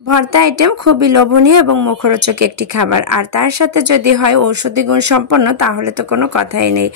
ভর্তা আইটেম খুবই লোভনীয় এবং মুখরোচক একটি খাবার, আর তার সাথে যদি হয় ঔষধি গুণ সম্পন্ন তাহলে তো কোনো কথাই নেই।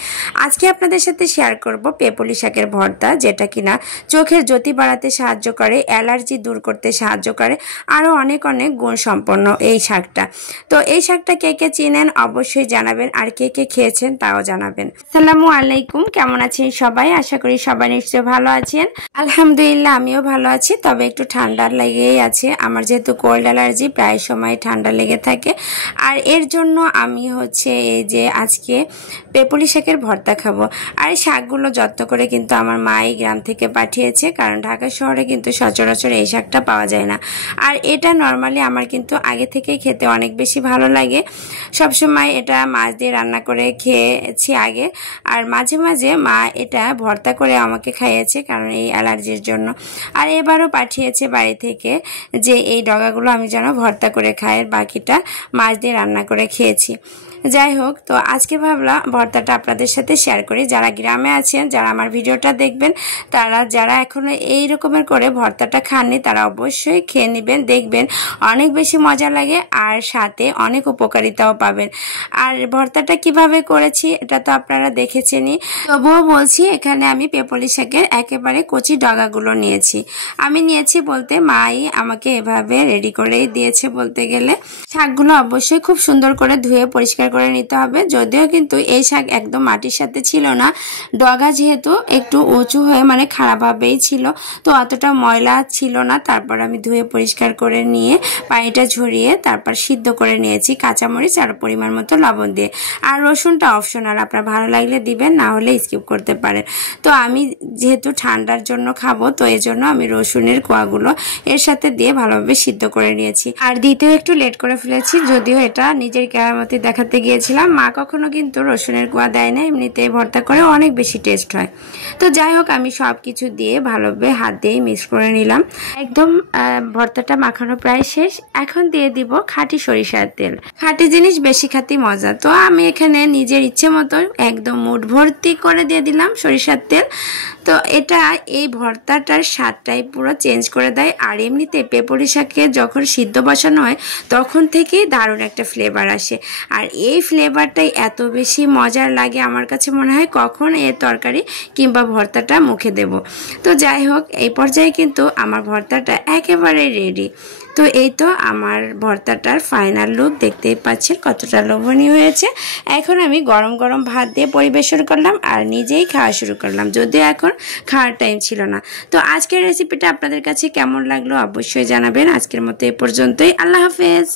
আজকে আপনাদের সাথে শেয়ার করব পেপুলি শাকের ভর্তা, যেটা কিনা চোখের জ্যোতি বাড়াতে সাহায্য করে, অ্যালার্জি দূর করতে সাহায্য করে, আরও অনেক অনেক গুণ সম্পন্ন এই শাকটা। তো এই শাকটা কে কে চিনেন অবশ্যই জানাবেন, আর কে কে খেয়েছেন তাও জানাবেন। আসসালামু আলাইকুম, কেমন আছেন সবাই? আশা করি সবাই নিশ্চয়ই ভালো আছেন। আলহামদুলিল্লাহ আমিও ভালো আছি, তবে একটু ঠান্ডা লেগেই আছে। আমার যেহেতু কোল্ড অ্যালার্জি, প্রায় সময় ঠান্ডা লেগে থাকে, আর এর জন্য আমি এই যে আজকে পেপুলি শাকের ভর্তা খাবো। আর এই শাকগুলো যত্ন করে কিন্তু আমার মাই গ্রাম থেকে পাঠিয়েছে, কারণ ঢাকা শহরে কিন্তু সচরাচর এই শাকটা পাওয়া যায় না। আর এটা নর্মালি আমার কিন্তু আগে থেকেই খেতে অনেক বেশি ভালো লাগে। সবসময় এটা মাছ দিয়ে রান্না করে খেয়েছি আগে, আর মাঝে মাঝে মা এটা ভর্তা করে আমাকে খাইয়েছে, কারণ এই অ্যালার্জির জন্য। আর এবারও পাঠিয়েছে বাড়ি থেকে যে এই ডগাগুলো আমি যেন ভর্তা করে খাই, বাকিটা মাছ দিয়ে রান্না করে খেয়েছি। যাই হোক, তো আজকে ভাবলাম ভর্তাটা আপনাদের সাথে শেয়ার করি। যারা গ্রামে আছেন, যারা আমার ভিডিওটা দেখবেন, যারা এখনো এই রকমের করে ভর্তাটা খাননি, তারা অবশ্যই খেয়ে নেবেন, দেখবেন অনেক বেশি মজা লাগে, আর সাথে অনেক উপকারিতাও পাবেন। আর ভর্তাটা কিভাবে করেছি এটা তো আপনারা দেখেছেনই, তবুও বলছি, এখানে আমি পেপুলি শাকের একেবারে কচি ডগাগুলো নিয়েছি। আমি নিয়েছি বলতে মাই আমাকে এভাবে রেডি করেই দিয়েছে বলতে গেলে। শাকগুলো অবশ্যই খুব সুন্দর করে ধুয়ে পরিষ্কার করে নিতে হবে, যদিও কিন্তু এই শাক একদম মাটির সাথে ছিল না, ডগা যেহেতু একটু উঁচু হয়ে মানে খারাপভাবেই ছিল, তো অতটা ময়লা ছিল না। তারপর আমি ধুয়ে পরিষ্কার করে নিয়ে পানিটা ঝরিয়ে তারপর সিদ্ধ করে নিয়েছি কাঁচামরিচ আর পরিমাণ মতো লবণ দিয়ে। আর রসুনটা অপশনাল, আপনার ভালো লাগলে দিবেন, না হলে স্কিপ করতে পারেন। তো আমি যেহেতু ঠান্ডার জন্য খাবো, তো এই জন্য আমি রসুনের কোয়াগুলো এর সাথে দিয়ে ভালোভাবে সিদ্ধ করে নিয়েছি। আর দিতেও একটু লেট করে ফেলেছি, যদিও এটা নিজের কেরামতি দেখাতে গিয়েছিলাম। মা কখনো কিন্তু রসুনের কোয়া দেয় না, এমনিতে ভর্তা করে অনেক বেশি টেস্ট হয়। তো যাই হোক, আমি সব কিছু দিয়ে ভালোভাবে হাত দিয়ে মিক্স করে নিলাম। একদম ভর্তাটা মাখানো প্রায় শেষ। এখন দিয়ে দিব খাঁটি সরিষার তেল। খাঁটি জিনিস বেশি খাতি মজা, তো আমি এখানে নিজের ইচ্ছে মতো একদম মুঠ ভর্তি করে দিয়ে দিলাম সরিষার তেল। তো এটা এই ভর্তাটার স্বাদটাই পুরো চেঞ্জ করে দেয়। আর এমনিতে পেপুলি শাকে যখন সিদ্ধ বসানো হয় তখন থেকেই দারুণ একটা ফ্লেভার আসে, আর এই ফ্লেভারটাই এত বেশি মজার লাগে আমার কাছে মনে হয় কখন এর তরকারি কিংবা ভর্তাটা মুখে দেব। তো যাই হোক, এই পর্যায়ে কিন্তু আমার ভর্তাটা একেবারে রেডি। তো এই তো আমার ভর্তাটার ফাইনাল লুক, দেখতেই পাচ্ছেন কতটা লোভনীয় হয়েছে। এখন আমি গরম গরম ভাত দিয়ে পরিবেশন করলাম আর নিজেই খাওয়া শুরু করলাম, যদিও এখন খাওয়ার টাইম ছিল না। তো আজকের রেসিপিটা আপনাদের কাছে কেমন লাগলো অবশ্যই জানাবেন। আজকের মতো এ পর্যন্তই, আল্লাহ হাফেজ।